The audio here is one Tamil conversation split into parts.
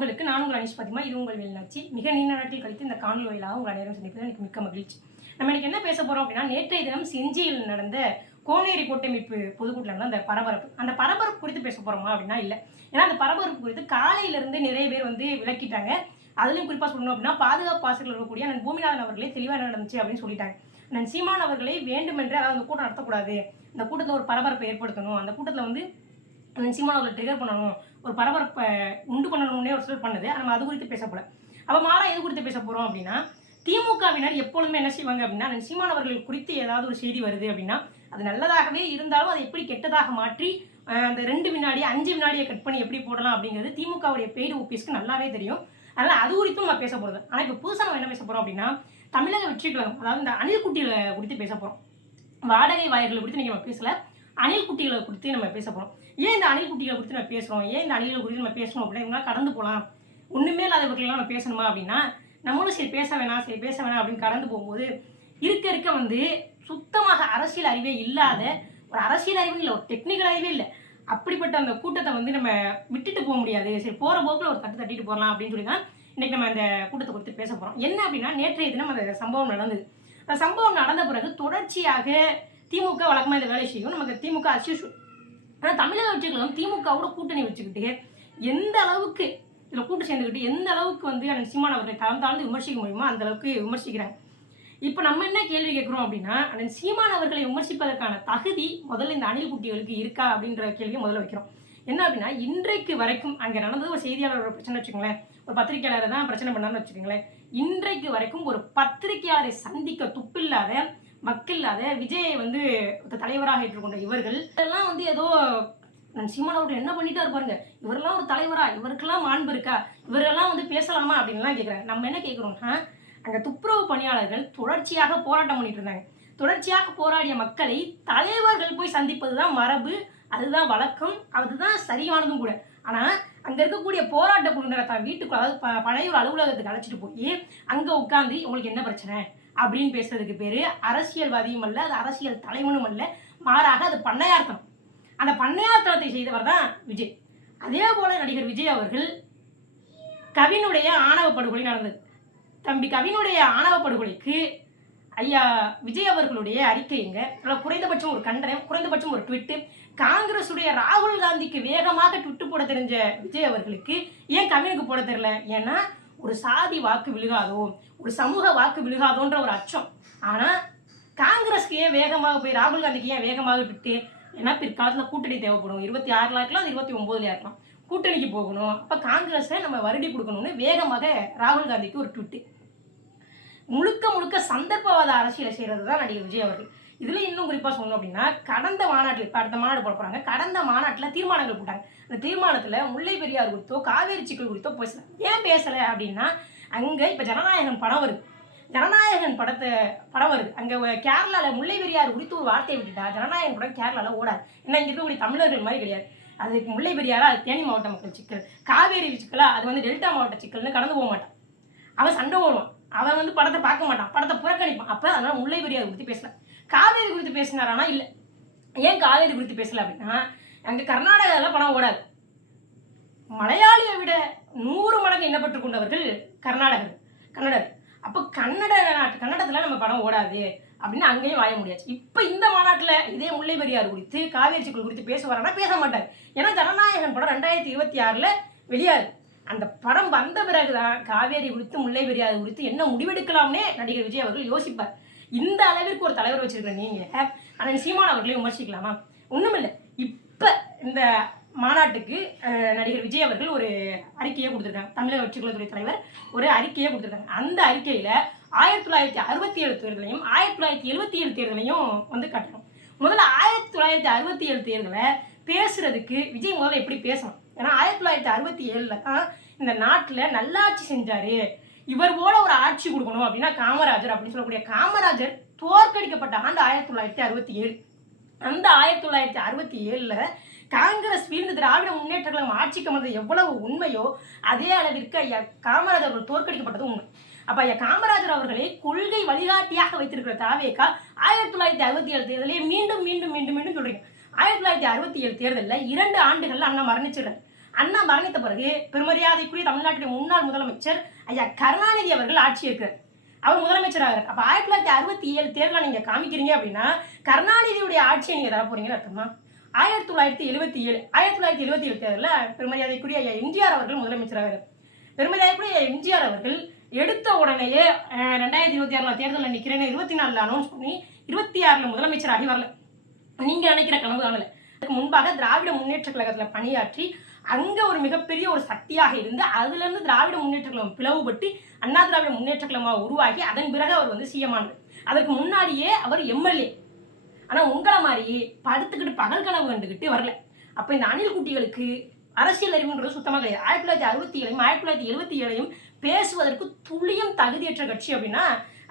உங்களுக்கு நான் உங்கள் அனிஷ் பாத்திமா இது உங்கள் வெளிநாச்சி மிக நீண்ட நாட்டில் கழித்து இந்த காணொலி வாயிலாக உங்கள் அனைவரும் சந்திப்பது எனக்கு மிக்க மகிழ்ச்சி. நம்ம இன்னைக்கு என்ன பேச போகிறோம் அப்படின்னா நேற்றைய தினம் செஞ்சியில் நடந்த கோனேரி கூட்டமைப்பு பொதுக்கூட்டம் அந்த பரபரப்பு. அந்த பரபரப்பு குறித்து பேச போகிறோமா அப்படின்னா இல்லை. ஏன்னா அந்த பரபரப்பு குறித்து காலையிலேருந்து நிறைய பேர் வந்து விளக்கிட்டாங்க. அதுலேயும் குறிப்பாக சொல்லணும் அப்படின்னா பாதுகாப்பு ஆசிரியர்கள் இருக்கக்கூடிய நான் பூமிநாதன் அவர்களே தெளிவாக என்ன நடந்துச்சு அப்படின்னு சொல்லிட்டாங்க. நான் சீமான் அவர்களை வேண்டுமென்றே அதாவது அந்த கூட்டம் நடத்தக்கூடாது. இந்த கூட்டத்தில் ஒரு பரபரப்பை ஏற்படுத்தணும். அந்த கூட்டத்தில் வந்து அந்த சீமான் அவர்களை ட்ரிகர் பண்ணணும் ஒரு பரபரப்பை உண்டு பண்ணணும்னே ஒரு சிலர் பண்ணுது. நம்ம அது குறித்து பேச போல. அப்போ மாறா எது குறித்து பேச போகிறோம் அப்படின்னா திமுகவினர் எப்பொழுதுமே என்ன செய்வாங்க அப்படின்னா அண்ணன் அவர்கள் குறித்து ஏதாவது ஒரு செய்தி வருது அப்படின்னா அது நல்லதாகவே இருந்தாலும் அதை எப்படி கெட்டதாக மாற்றி அந்த ரெண்டு வினாடி அஞ்சு வினாடியை கட் பண்ணி எப்படி போடலாம் அப்படிங்கிறது திமுகவுடைய பெய்டு ஓபிஎஸ்க்கு நல்லாவே தெரியும். அதனால் அது குறித்தும் நம்ம பேச போகிறது ஆனால் இப்போ புதுசாக நம்ம என்ன பேச போகிறோம் அப்படின்னா தமிழக வெற்றி கழகம் அதாவது இந்த அணில் குட்டிகளை குறித்து பேச போகிறோம் வாடகை வாயர்களை குறித்து நீங்கள் நம்ம பேசலை. அணில் குட்டிகளை குறித்து நம்ம பேச போகிறோம் ஏன் இந்த அணில் குட்டிகளை குறித்து நம்ம பேசுகிறோம் ஏன் இந்த அணில்களை குறித்து நம்ம பேசணும் அப்படின்னா கடந்து போகலாம். ஒண்ணுமே இல்லாதவர்களெல்லாம் நம்ம பேசணுமா அப்படின்னா நம்மளும் சரி பேச வேணாம் சரி பேச வேணாம் அப்படின்னு கடந்து போகும்போது இருக்க இருக்க வந்து சுத்தமாக அரசியல் அறிவே இல்லாத ஒரு அரசியல் அறிவு இல்லை ஒரு டெக்னிக்கல் அறிவே இல்லை. அப்படிப்பட்ட அந்த கூட்டத்தை வந்து நம்ம விட்டுட்டு போக முடியாது. சரி போகிற போக்கில் ஒரு தட்டு தட்டிட்டு போகலாம் அப்படின்னு சொல்லி தான் இன்றைக்கி நம்ம அந்த கூட்டத்தை குறித்து பேச போகிறோம் என்ன அப்படின்னா நேற்றைய தினம் அந்த சம்பவம் நடந்தது. அந்த சம்பவம் நடந்த பிறகு தொடர்ச்சியாக திமுக வழக்கமாக இந்த வேலை செய்யும். நமக்கு திமுக அசியூஷ் ஆனால் தமிழக வச்சுக்கலாம் திமுகவோட கூட்டணி வச்சுக்கிட்டு எந்த அளவுக்கு இதில் கூட்டு சேர்ந்துக்கிட்டு எந்த அளவுக்கு வந்து அண்ணன் சீமான் அவர்களை தளம் தாழ்ந்து விமர்சிக்க முடியுமோ அந்த அளவுக்கு விமர்சிக்கிறாங்க. இப்போ நம்ம என்ன கேள்வி கேட்குறோம் அப்படின்னா அண்ணன் சீமான் அவர்களை விமர்சிப்பதற்கான தகுதி முதல்ல இந்த அணில் குட்டிகளுக்கு இருக்கா அப்படின்ற கேள்வியை முதல்ல வைக்கிறோம். என்ன அப்படின்னா இன்றைக்கு வரைக்கும் அங்கே நடந்தது ஒரு செய்தியாளரோட பிரச்சனை வச்சுக்கோங்களேன். ஒரு பத்திரிகையாளர் தான் பிரச்சனை பண்ணான்னு வச்சுக்கோங்களேன். இன்றைக்கு வரைக்கும் ஒரு பத்திரிகையாளரை சந்திக்க துப்பில்லாத மக்கில்லாத விஜயை வந்து தலைவராக ஏற்றுக்கொண்ட இவர்கள் இதெல்லாம் வந்து ஏதோ நான் சீமான் அவர்கள் என்ன பண்ணிட்டாரு பாருங்க இவரெல்லாம் ஒரு தலைவரா? இவருக்கெல்லாம் மாண்பு இருக்கா? இவரெல்லாம் வந்து பேசலாமா அப்படின்லாம் கேட்குறாங்க நம்ம என்ன கேட்குறோம்னா அங்கே துப்புரவு பணியாளர்கள் தொடர்ச்சியாக போராட்டம் பண்ணிட்டு இருந்தாங்க. தொடர்ச்சியாக போராடிய மக்களை தலைவர்கள் போய் சந்திப்பது தான் மரபு அதுதான் வழக்கம் அதுதான் சரியானதும் கூட. ஆனால் அங்கே இருக்கக்கூடிய போராட்ட குழுவினரை தான் வீட்டுக்குள்ள அதாவது ப- பழைய ஒரு அலுவலகத்துக்கு அழைச்சிட்டு போய் அங்கே உட்காந்து உங்களுக்கு என்ன பிரச்சனை? அப்படின்னு பேசுறதுக்கு பேர் அரசியல்வாதியும் அல்ல அது அரசியல் தலைவனும் அல்ல. மாறாக அது பண்ணையார்த்தனம் அந்த பண்ணையார்த்தனத்தை செய்தவர் தான் விஜய். அதே போல நடிகர் விஜய் அவர்கள் கவினுடைய ஆணவ படுகொலை நடந்தது. தம்பி கவினுடைய ஆணவ படுகொலைக்கு ஐயா விஜய் அவர்களுடைய அறிக்கைங்க குறைந்தபட்சம் ஒரு கண்டனம் குறைந்தபட்சம் ஒரு ட்விட்டு. காங்கிரஸுடைய ராகுல் காந்திக்கு வேகமாக ட்விட்டு போட தெரிஞ்ச விஜய் அவர்களுக்கு ஏன் கவினுக்கு போட தெரியல? ஏன்னா ஒரு சாதி வாக்கு விழுகாதோ ஒரு சமூக வாக்கு விழுகாதோன்ற ஒரு அச்சம். ஆனால் காங்கிரஸ்க்கு ஏன் வேகமாக போய் ராகுல் காந்திக்கு ஏன் வேகமாக ட்விட்டு ஏன்னா பிற்காலத்தில் கூட்டணி தேவைப்படும். இருபத்தி ஆறுல இருக்கலாம் அது இருபத்தி ஒம்போதுல இருக்கலாம். கூட்டணிக்கு போகணும். அப்போ காங்கிரஸை நம்ம வருடி கொடுக்கணும்னு வேகமாக ராகுல் காந்திக்கு ஒரு ட்விட்டு. முழுக்க முழுக்க சந்தர்ப்பவாத அரசியலை செய்கிறது தான் நடிகர் விஜய் அவர்கள். இதில் இன்னும் குறிப்பாக சொல்லணும் அப்படின்னா கடந்த மாநாட்டில் இப்போ அடுத்த மாநாடு போட போகிறாங்க கடந்த மாநாட்டில் தீர்மானங்கள் போட்டாங்க. அந்த தீர்மானத்தில் முல்லை பெரியார் குறித்தோ காவேரி சிக்கல் குறித்தோ பேசலை. ஏன் பேசலை அப்படின்னா அங்கே இப்போ ஜனநாயகன் படம் வருது. ஜனநாயகன் படத்தை படம் வருது. அங்கே கேரளாவில் முல்லை பெரியார் குறித்து ஒரு வார்த்தையை விட்டுட்டா ஜனநாயகன் படம் கேரளாவில் ஓடாது. ஏன்னா இங்கே இருக்கக்கூடிய தமிழர்கள் மாதிரி கிடையாது. அது முல்லை பெரியாரா? அது தேனி மாவட்ட மக்கள் சிக்கல். காவேரி சிக்கலா? அது வந்து டெல்டா மாவட்ட சிக்கல்னு கடந்து போக மாட்டான். அவன் சண்டை ஓடுவான் அவன் வந்து படத்தை பார்க்க மாட்டான். படத்தை புறக்கணிப்பான். அப்போ அதனால் முல்லை பெரியார் குறித்து பேசலாம் காவேரி குறித்து பேசினாரானா? இல்லை. ஏன் காவேரி குறித்து பேசல அப்படின்னா அங்கே கர்நாடகாவில் படம் ஓடாது. மலையாளியை விட நூறு மடங்கு எண்ணப்பட்டு கொண்டவர்கள் கர்நாடகர் கன்னடர். அப்போ கன்னட நாட்டு கன்னடத்தில் நம்ம படம் ஓடாது அப்படின்னு அங்கேயும் வாய முடியாது. இப்போ இந்த மாநாட்டில் இதே முல்லை பெரியார் குறித்து காவேரி சிக்கல் குறித்து பேசுவாரானா பேச மாட்டார். ஏன்னா ஜனநாயகன் படம் ரெண்டாயிரத்தி இருபத்தி ஆறில் வெளியாது அந்த படம் வந்த பிறகுதான் காவேரி குறித்து முல்லை பெரியார் குறித்து என்ன முடிவெடுக்கலாம்னே நடிகர் விஜய் அவர்கள் யோசிப்பார். இந்த அளவிற்கு ஒரு தலைவர் வச்சிருக்கிற நீங்க. ஆனால் சீமான் அவர்களையும் விமர்சிக்கலாமா? ஒன்றுமில்லை இப்போ இந்த மாநாட்டுக்கு நடிகர் விஜய் அவர்கள் ஒரு அறிக்கையை கொடுத்துருக்காங்க. தமிழக வெற்றிக்குழுத்துறை தலைவர் ஒரு அறிக்கையை கொடுத்துருக்காங்க. அந்த அறிக்கையில் ஆயிரத்தி தொள்ளாயிரத்தி அறுபத்தி ஏழு தேர்தலையும் ஆயிரத்தி தொள்ளாயிரத்தி எழுபத்தி ஏழு தேர்தலையும் வந்து கட்டணும். முதல்ல ஆயிரத்தி தொள்ளாயிரத்தி அறுபத்தி ஏழு தேர்தலை பேசுறதுக்கு விஜய் முதல்ல எப்படி பேசணும்? ஏன்னா ஆயிரத்தி தொள்ளாயிரத்தி அறுபத்தி ஏழில் தான் இந்த நாட்டில் நல்லாட்சி செஞ்சார். இவர் போல ஒரு ஆட்சி கொடுக்கணும் அப்படின்னா காமராஜர் அப்படின்னு சொல்லக்கூடிய காமராஜர் தோற்கடிக்கப்பட்ட ஆண்டு ஆயிரத்தி தொள்ளாயிரத்தி அறுபத்தி ஏழு. அந்த ஆயிரத்தி தொள்ளாயிரத்தி அறுபத்தி ஏழில் காங்கிரஸ் வீழ்ந்து திராவிட முன்னேற்ற கழகம் ஆட்சிக்கு வந்தது எவ்வளவு உண்மையோ அதே அளவிற்கு ஐயா காமராஜர் அவர்கள் தோற்கடிக்கப்பட்டது உண்மை. அப்போ ஐயா காமராஜர் அவர்களை கொள்கை வழிகாட்டியாக வைத்திருக்கிற தாவேக்கா ஆயிரத்தி தொள்ளாயிரத்தி அறுபத்தி ஏழு தேர்தலே மீண்டும் மீண்டும் மீண்டும் மீண்டும் சொல்கிறீங்க ஆயிரத்தி தொள்ளாயிரத்தி அறுபத்தி ஏழு தேர்தலில் இரண்டு ஆண்டுகளில் அண்ணா மரணிச்சிடுறாரு. அண்ணா மரணித்த பிறகு பெருமரியாதைக்குரிய தமிழ்நாட்டுடைய முன்னாள் முதலமைச்சர் ஐயா கருணாநிதி அவர்கள் ஆட்சி இருக்கிறார் அவர் முதலமைச்சராகிறார் அப்போ ஆயிரத்தி தொள்ளாயிரத்தி அறுபத்தி ஏழு தேர்தலை நீங்கள் காமிக்கிறீங்க அப்படின்னா கருணாநிதியுடைய ஆட்சியை நீங்கள் தர போறீங்கன்னு அர்த்தமா? ஆயிரத்தி தொள்ளாயிரத்தி எழுபத்தி ஏழு ஆயிரத்தி தொள்ளாயிரத்தி எழுபத்தி ஏழு தேர்தலில் பெருமரியாதைக்குரிய ஐயா எம்ஜிஆர் அவர்கள் முதலமைச்சராகிறார் பெருமதியாக்குரிய எம்ஜிஆர் அவர்கள் எடுத்த உடனேயே ரெண்டாயிரத்தி இருபத்தி ஆறில் தேர்தலில் நிற்கிறேன்னு இருபத்தி நாலில் அனௌன்ஸ் பண்ணி இருபத்தி ஆறில் முதலமைச்சராகி வரல. நீங்கள் நினைக்கிற கனவு காணலை. அதுக்கு முன்பாக திராவிட முன்னேற்ற கழகத்தில் பணியாற்றி அங்கே ஒரு மிகப்பெரிய ஒரு சக்தியாக இருந்து அதுலேருந்து திராவிட முன்னேற்ற கழகம் பிளவுபட்டு அண்ணா திராவிட முன்னேற்ற கழகமாக உருவாகி அதன் பிறகு அவர் வந்து சிஎமானது அதற்கு முன்னாடியே அவர் எம்எல்ஏ ஆனால் உங்களை மாதிரி படுத்துக்கிட்டு பகல் கனவு கண்டுக்கிட்டு வரல. அப்போ இந்த அணில் குட்டிகளுக்கு அரசியல் அறிவுன்றது சுத்தமாக கிடையாது. ஆயிரத்தி தொள்ளாயிரத்தி அறுபத்தி ஏழையும் ஆயிரத்தி தொள்ளாயிரத்தி எழுபத்தி ஏழையும் பேசுவதற்கு துளியும் தகுதியற்ற கட்சி அப்படின்னா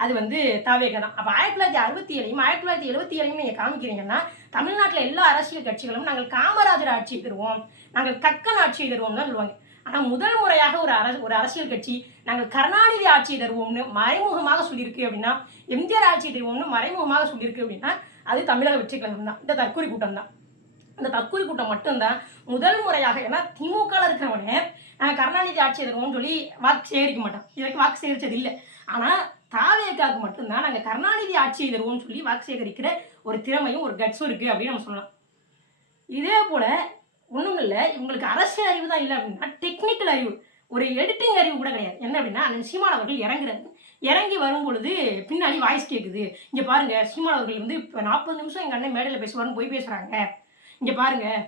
அது வந்து தாவேக தான். அப்போ ஆயிரத்தி தொள்ளாயிரத்தி அறுபத்தி ஏழையும் ஆயிரத்தி தொள்ளாயிரத்தி எழுபத்தி ஏழையும் நீங்கள் காமிக்கிறீங்கன்னா தமிழ்நாட்டில் எல்லா அரசியல் கட்சிகளும் நாங்கள் காமராஜர் ஆட்சியை தருவோம் நாங்கள் கக்கன் ஆட்சியை தருவோம்னு தான் சொல்லுவாங்க. ஆனால் முதல் முறையாக ஒரு அரசு ஒரு அரசியல் கட்சி நாங்கள் கருணாநிதி ஆட்சியை தருவோம்னு மறைமுகமாக சொல்லியிருக்கு அப்படின்னா எம்ஜிஆர் ஆட்சியை தருவோம்னு மறைமுகமாக சொல்லியிருக்கு அப்படின்னா அது தமிழக வெற்றி கழகம் தான். இந்த தற்கொலை கூட்டம் தான். இந்த தற்கொலை கூட்டம் மட்டும்தான் முதல் முறையாக ஏன்னா திமுகவில் இருக்கிறவனே நாங்கள் கருணாநிதி ஆட்சியை தருவோம்னு சொல்லி வாக்கு சேகரிக்க மாட்டோம் இதுக்கு வாக்கு சேகரித்தது இல்லை. ஆனால் தாவேக்காவுக்கு மட்டும்தான் நாங்கள் கருணாநிதி ஆட்சியை தருவோம்னு சொல்லி வாக்கு சேகரிக்கிற ஒரு திறமையும் ஒரு கட்ஸும் இருக்குது அப்படின்னு நம்ம சொல்லலாம். இதே போல் ஒன்றும் இல்லை இவங்களுக்கு அரசியல் அறிவு தான் இல்லை அப்படின்னா டெக்னிக்கல் அறிவு. ஒரு எடிட்டிங் அறிவு கூட கிடையாது. என்ன அப்படின்னா அந்த சீமான் அவர்கள் இறங்குறாரு. இறங்கி வரும் பொழுது பின்னாடி வாய்ஸ் கேட்குது இங்கே பாருங்க சீமான் அவர்கள் வந்து இப்போ நாற்பது நிமிஷம் எங்கள் அண்ணன் மேடையில் பேசுவார்னு போய் பேசுகிறாங்க இங்கே பாருங்கள்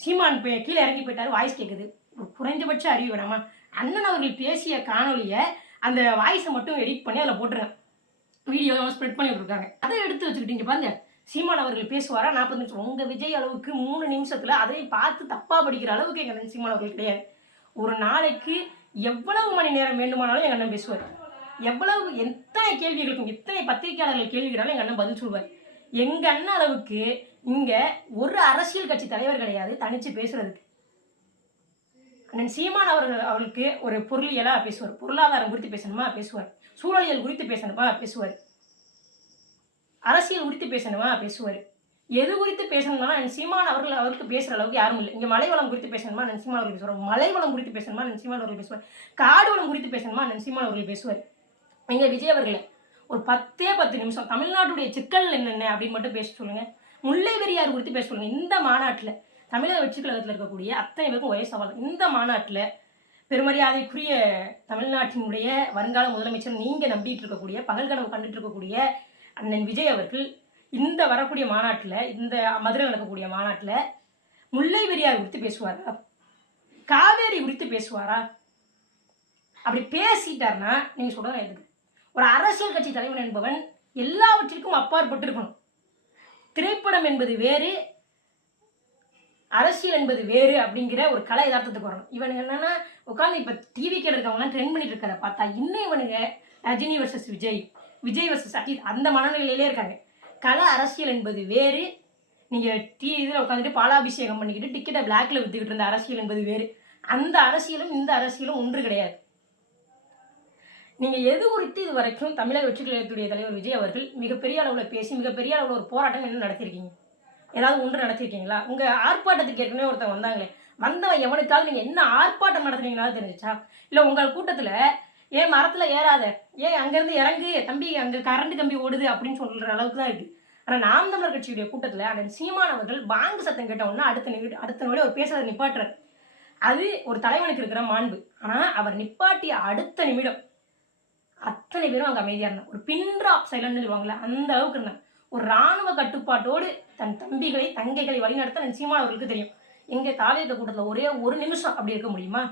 சீமான் போய் கீழே இறங்கி போயிட்டாரு வாய்ஸ் கேட்குது ஒரு குறைஞ்சபட்ச அறிவு. வேணாமா அண்ணன் அவர்கள் பேசிய காணொலியை அந்த வாய்ஸை மட்டும் எடிட் பண்ணி அதில் போட்டுருங்க வீடியோ ஸ்ப்ரெட் பண்ணி விட்ருக்காங்க அதை எடுத்து வச்சுக்கிட்டு இங்கே சீமான் அவர்கள் பேசுவாரா? நாற்பது நிமிஷம். உங்கள் விஜய் அளவுக்கு மூணு நிமிஷத்தில் அதை பார்த்து தப்பாக படிக்கிற அளவுக்கு எங்கள் அண்ணன் சீமான் அவர்கள் கிடையாது. ஒரு நாளைக்கு எவ்வளவு மணி நேரம் வேண்டுமானாலும் எங்கள் அண்ணன் பேசுவார். எவ்வளவு எத்தனை கேள்விகளுக்கும் எத்தனை பத்திரிகையாளர்கள் கேள்விகளாலும் எங்கள் அண்ணன் பதில் சொல்வார். எங்கள் அண்ணன் அளவுக்கு இங்கே ஒரு அரசியல் கட்சி தலைவர் கிடையாது தனித்து பேசுகிறதுக்கு அண்ணன் சீமான் அவர்கள் அவருக்கு ஒரு பொருளியலாக பேசுவார். பொருளாதாரம் குறித்து பேசணுமா? பேசுவார். சூழலியல் குறித்து பேசணுமா? பேசுவார். அரசியல் குறித்து பேசணுமா? பேசுவார். எது குறித்து பேசணும்னா நான் சீமான் அவர்கள் அவருக்கு பேசுகிற அளவுக்கு யாரும் இல்லை. இங்கே மலைவளம் குறித்து பேசணுமா? நான் சீமான் அவர்கள் பேசுவார். மலைவளம் குறித்து பேசணுமா? நான் சீமான் அவர்கள் பேசுவார். காடு வளம் குறித்து பேசணுமா? நான் சீமான் அவர்கள் பேசுவார். இங்கே விஜய் அவர்களே ஒரு பத்தே பத்து நிமிஷம் தமிழ்நாட்டுடைய சிக்கல் என்னென்ன அப்படின்னு மட்டும் பேச சொல்லுங்கள் முல்லை பெரியார் குறித்து பேச சொல்லுங்கள் இந்த மாநாட்டில் தமிழக வெற்றி கழகத்தில் இருக்கக்கூடிய அத்தனை பேருக்கும் ஒரே சவால் இந்த மாநாட்டில் பெருமரியாதைக்குரிய தமிழ்நாட்டினுடைய வருங்கால முதலமைச்சர் நீங்கள் நம்பிட்டு இருக்கக்கூடிய பகல் கனவு கண்டுட்டு இருக்கக்கூடிய அண்ணன் விஜய் அவர்கள் இந்த வரக்கூடிய மாநாட்டில் இந்த மதுரை நடக்கக்கூடிய மாநாட்டில் முல்லை பெரியார் குறித்து பேசுவாரா? காவேரி குறித்து பேசுவாரா? அப்படி பேசிட்டாருன்னா நீங்கள் சொல்கிறது எதுக்கு? ஒரு அரசியல் கட்சி தலைவன் என்பவன் எல்லாவற்றிற்கும் அப்பாற்பட்டு இருக்கணும் திரைப்படம் என்பது வேறு அரசியல் என்பது வேறு அப்படிங்கிற ஒரு கலை யதார்த்தத்துக்கு வரணும். இவனுங்க என்னன்னா உட்காந்து இப்போ டிவி கேட்டு இருக்கவங்க ட்ரெண்ட் பண்ணிட்டு இருக்கிறத பார்த்தா இன்னும் இவனுங்க ரஜினி வர்சஸ் விஜய். விஜய் வர்சஸ் அஜித் அந்த மனநிலையிலே இருக்காங்க. கலை அரசியல் என்பது வேறு. நீங்கள் டி இதில் உட்காந்துட்டு பாலாபிஷேகம் பண்ணிக்கிட்டு டிக்கெட்டை பிளாக்ல விற்றுக்கிட்டு இருந்த அரசியல் என்பது வேறு. அந்த அரசியலும் இந்த அரசியலும் ஒன்று கிடையாது. நீங்கள் எது குறித்து இது வரைக்கும் தமிழக வெற்றி கழகத்துடைய தலைவர் விஜய் அவர்கள் மிகப்பெரிய அளவில் பேசி மிகப்பெரிய அளவில் ஒரு போராட்டம் என்ன நடத்திருக்கீங்க? ஏதாவது ஒன்று நடத்திருக்கீங்களா? உங்கள் ஆர்ப்பாட்டத்துக்கு ஏற்கனவே ஒருத்தன் வந்தாங்களே. வந்தவன் எவனுக்காவது நீங்கள் என்ன ஆர்ப்பாட்டம் நடத்துனீங்கனாலும் தெரிஞ்சுச்சா? இல்லை உங்கள் கூட்டத்தில் ஏன் மரத்தில் ஏறாத? ஏன் அங்கேருந்து இறங்கு? தம்பி அங்கே கரண்ட் கம்பி ஓடுது அப்படின்னு சொல்கிற அளவுக்கு தான் இருக்குது ஆனால் நாம் தமிழர் கட்சியுடைய கூட்டத்தில் அண்ணன் சீமான் அவர்கள் பாங்கு சத்தம் கேட்டவுடனே அடுத்த நிமிடம் அடுத்த நிமிடம் அவர் பேசுறதை நிப்பாட்டுறார். அது ஒரு தலைவனுக்கு இருக்கிற மாண்பு. ஆனால் அவர் நிப்பாட்டிய அடுத்த நிமிடம் அத்தனை பேரும் அங்கே அமைதியாக இருந்தாங்க. ஒரு பின்ட்ராப் ட்ராப் சொல்லுவாங்களே அந்த அளவுக்கு இருந்தாங்க. ஒரு இராணுவ கட்டுப்பாட்டோடு தன் தம்பிகளை தங்கைகளை வழிநடத்த நன் சீமானவர்களுக்கு தெரியும். எங்கே தாவேக்க கூட்டத்தில் ஒரே ஒரு நிமிஷம் அப்படி இருக்க முடியுமா?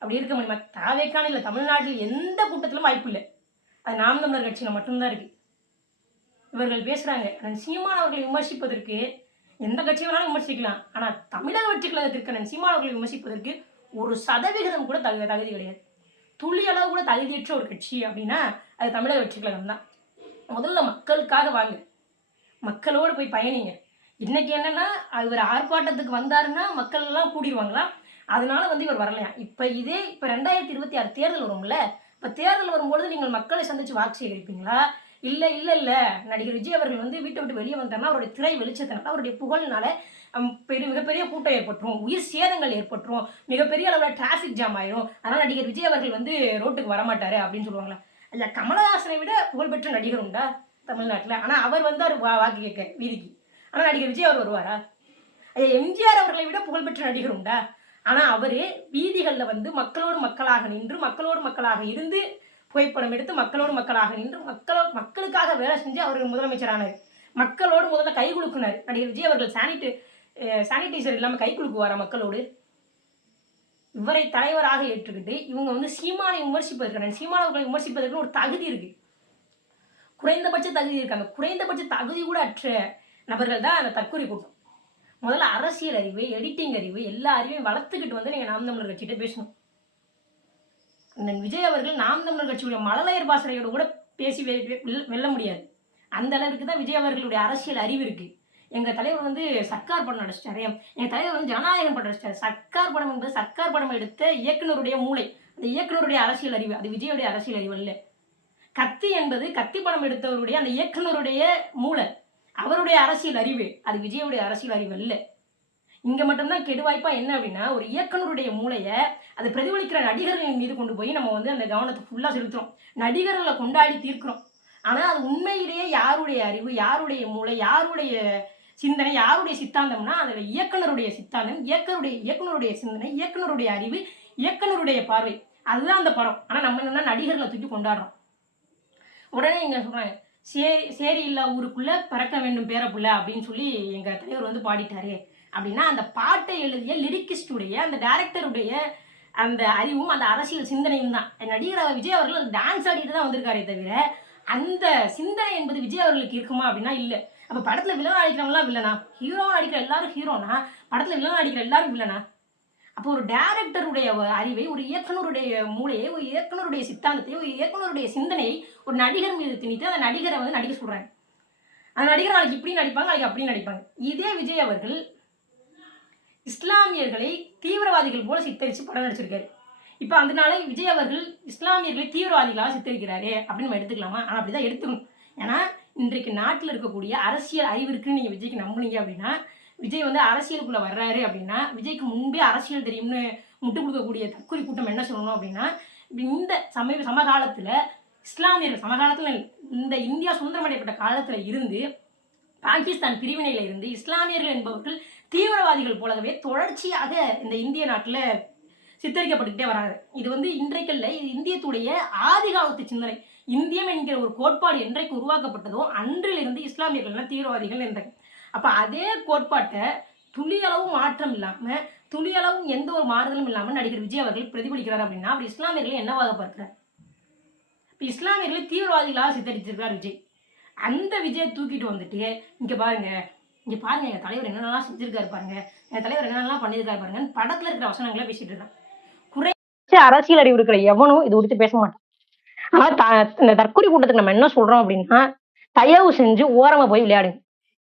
அப்படி இருக்க முடியுமா? தாவேக்கான இல்லை தமிழ்நாட்டில் எந்த கூட்டத்திலும் வாய்ப்பு இல்லை. அது நாம் தமிழர் கட்சியில் மட்டும்தான் இருக்குது இவர்கள் பேசுகிறாங்க நன் சீமான் அவர்களை விமர்சிப்பதற்கு எந்த கட்சி வேணாலும் விமர்சிக்கலாம். ஆனால் தமிழக வெற்றி கழகத்திற்கு நன் சீமான் அவர்களை விமர்சிப்பதற்கு ஒரு சதவிகிதம் கூட தகு தகுதி கிடையாது. துளி அளவு கூட தகுதியற்ற ஒரு கட்சி அப்படின்னா அது தமிழக வெற்றி கழகம் தான் முதல்ல மக்களுக்காக வாங்க. மக்களோடு போய் பயணிங்க. இன்னைக்கு என்னன்னா இவர் ஆர்ப்பாட்டத்துக்கு வந்தாருன்னா மக்கள் எல்லாம் கூடிடுவாங்களா அதனால வந்து இவர் வரலையா? இப்போ இதே இப்போ ரெண்டாயிரத்தி இருபத்தி ஆறு தேர்தல் வரும்ல இப்போ தேர்தல் வரும்பொழுது நீங்கள் மக்களை சந்திச்சு வாக்கு சேகரிப்பீங்களா? இல்லை இல்லை இல்லை. நடிகர் விஜய் அவர்கள் வந்து வீட்டை விட்டு வெளியே வந்தாருன்னா அவருடைய திரை வெளிச்சத்தினால அவருடைய புகழ்னால பெரிய மிகப்பெரிய கூட்டம் ஏற்பட்டுரும். உயிர் சேதங்கள் ஏற்பட்டுரும். மிகப்பெரிய அளவில் டிராஃபிக் ஜாம் ஆயிரும். அதனால் நடிகர் விஜய் அவர்கள் வந்து ரோட்டுக்கு வரமாட்டார் அப்படின்னு சொல்லுவாங்களா? ஐயா கமலஹாசனை விட புகழ்பெற்ற நடிகர் உண்டா தமிழ்நாட்டில்? ஆனால் அவர் வந்தார் வா வாக்கு கேட்க வீதிக்கு. ஆனால் நடிகர் விஜய் அவர் வருவாரா? ஐயா எம்ஜிஆர் அவர்களை விட புகழ்பெற்ற நடிகர் உண்டா? ஆனால் அவர் வீதிகளில் வந்து மக்களோடு மக்களாக நின்று மக்களோடு மக்களாக இருந்து புகைப்படம் எடுத்து மக்களோடு மக்களாக நின்று மக்களோ மக்களுக்காக வேலை செஞ்சு அவர்கள் முதலமைச்சரானார். மக்களோடு முதல்ல கை குலுக்குனார். நடிகர் விஜய் அவர்கள் சானிட்டு சானிடைசர் இல்லாமல் கை குலுக்குவாரா மக்களோடு? இவரை தலைவராக ஏற்றுக்கிட்டு இவங்க வந்து சீமானை விமர்சிப்பதற்கான சீமானவர்களை விமர்சிப்பதற்கு ஒரு தகுதி இருக்குது குறைந்தபட்ச தகுதி இருக்காங்க. குறைந்தபட்ச தகுதி கூட அற்ற நபர்கள் தான் அந்த தற்கொலை கூட்டம். முதல்ல அரசியல் அறிவு எடிட்டிங் அறிவு எல்லா அறிவையும் வளர்த்துக்கிட்டு வந்து நீங்கள் நாம் தமிழர் கட்சிகிட்ட பேசணும். இந்த விஜய் அவர்கள் நாம் தமிழர் கட்சியுடைய மழலையர் பாசறையோட கூட பேசி வெ- வெல்ல- முடியாது. அந்த அளவுக்கு தான் விஜய் அவர்களுடைய அரசியல் அறிவு இருக்குது எங்கள் தலைவர் வந்து சர்க்கார் படம் நடிச்சிட்டாரு. எங்கள் தலைவர் வந்து ஜனநாயகம் படம் நடிச்சிட்டாரு. சர்க்கார் படம் என்பது சர்க்கார் படம் எடுத்த இயக்குனருடைய மூளை. அந்த இயக்குனருடைய அரசியல் அறிவு. அது விஜயுடைய அரசியல் அறிவு இல்லை கத்தி என்பது கத்தி படம் எடுத்தவருடைய அந்த இயக்குனருடைய மூளை. அவருடைய அரசியல் அறிவு அது விஜயுடைய அரசியல் அறிவு அல்ல. இங்க மட்டும்தான் கெடுவாய்ப்பா என்ன அப்படின்னா ஒரு இயக்குனருடைய மூளையை அதை பிரதிபலிக்கிற நடிகர்களின் மீது கொண்டு போய் நம்ம வந்து அந்த கவனத்தை ஃபுல்லாக செலுத்துறோம். நடிகர்களை கொண்டாடி தீர்க்கிறோம். ஆனால் அது உண்மையிலேயே யாருடைய அறிவு யாருடைய மூளை யாருடைய சிந்தனை யாருடைய சித்தாந்தம்னா அதில் இயக்குனருடைய சித்தாந்தம் இயக்கருடைய இயக்குனருடைய சிந்தனை இயக்குனருடைய அறிவு இயக்குனருடைய பார்வை. அதுதான் அந்த படம். ஆனால் நம்ம என்னன்னா நடிகர்களை தூக்கி கொண்டாடுறோம். உடனே இங்கே சொல்கிறாங்க சே சேரி இல்லா ஊருக்குள்ளே பிறக்க வேண்டும் பேரப்புள்ள அப்படின்னு சொல்லி எங்கள் தலைவர் வந்து பாடிட்டாரு. அப்படின்னா அந்த பாட்டை எழுதிய லிரிக்கிஸ்டுடைய அந்த டைரக்டருடைய அந்த அறிவும் அந்த அரசியல் சிந்தனையும் தான். நடிகர் விஜய் அவர்கள் டான்ஸ் ஆடிட்டு தான் வந்திருக்காரே தவிர அந்த சிந்தனை என்பது விஜய் அவர்களுக்கு இருக்குமா அப்படின்னா இல்லை. அப்போ படத்தில் வில்லன் அடிக்கிறவங்களாம் வில்லனா? ஹீரோ நடிக்கிற எல்லாரும் ஹீரோனா படத்தில் வில்லன் அடிக்கிற எல்லாரும் வில்லனா? அப்போ ஒரு டேரக்டருடைய அறிவை ஒரு இயக்குனருடைய மூளையை ஒரு இயக்குனருடைய சித்தாந்தத்தை ஒரு இயக்குனருடைய சிந்தனையை ஒரு நடிகர் மீது திணித்து அந்த நடிகரை வந்து நடிக்க சொல்கிறாங்க அந்த நடிகர் நாளைக்கு இப்படி நடிப்பாங்க நாளைக்கு அப்படி நடிப்பாங்க. இதே விஜய் அவர்கள் இஸ்லாமியர்களை தீவிரவாதிகள் போல சித்தரித்து படம் நடிச்சிருக்காரு. இப்போ அதனால விஜய் அவர்கள் இஸ்லாமியர்களை தீவிரவாதிகளாக சித்தரிக்கிறாரு அப்படின்னு நம்ம எடுத்துக்கலாமா? ஆனால் அப்படி தான் எடுத்துக்கணும். ஏன்னா இன்றைக்கு நாட்டில் இருக்கக்கூடிய அரசியல் அறிவு இருக்குன்னு நீங்கள் விஜய்க்கு நம்புனீங்க அப்படின்னா விஜய் வந்து அரசியலுக்குள்ளே வர்றாரு அப்படின்னா விஜய்க்கு முன்பே அரசியல் தெரியும்னு முட்டு கொடுக்கக்கூடிய தற்கொலை கூட்டம் என்ன சொல்லணும் அப்படின்னா இந்த சமீப சமகாலத்தில் இஸ்லாமியர்கள் சமகாலத்தில் இந்த இந்தியா சுதந்திரமடையப்பட்ட காலத்தில் இருந்து பாகிஸ்தான் பிரிவினையில் இருந்து இஸ்லாமியர்கள் என்பவர்கள் தீவிரவாதிகள் போலவே தொடர்ச்சியாக இந்த இந்திய நாட்டில் சித்தரிக்கப்பட்டுக்கிட்டே வராங்க. இது வந்து இன்றைக்கல்ல இது இந்தியத்துடைய ஆதிகாலத்து சிந்தனை. இந்தியம் என்கிற ஒரு கோட்பாடு என்றைக்கு உருவாக்கப்பட்டதோ அன்றிலிருந்து இஸ்லாமியர்கள் தீவிரவாதிகள் என்றாங்க அப்போ அதே கோட்பாட்டை துளியளவும் மாற்றம் இல்லாமல் துளியளவும் எந்த ஒரு மாறுதலும் இல்லாமல் நடிகர் விஜய் அவர்கள் பிரதிபலிக்கிறார் அப்படின்னா அப்படி இஸ்லாமியர்களை என்னவாக பார்க்கிறார்? இப்போ இஸ்லாமியர்களை தீவிரவாதிகளாக சித்தரித்திருக்கிறார் விஜய். அந்த விஜயை தூக்கிட்டு வந்துட்டு இங்கே பாருங்க இங்கே பாருங்க எங்கள் தலைவர் என்னென்னலாம் செஞ்சிருக்காரு பாருங்க எங்கள் தலைவர் என்னென்னலாம் பண்ணியிருக்காரு பாருங்கன்னு படத்தில் இருக்கிற வசனங்களை பேசிட்டு இருக்கான். குறைச்ச அரசியல் அறிவு இருக்கிற எவனும் இது குறித்து பேச மாட்டான். ஆனால் த இந்த தற்கொலை கூட்டத்துக்கு நம்ம என்ன சொல்கிறோம் அப்படின்னா தயவு செஞ்சு ஓரமாக போய் விளையாடுங்க.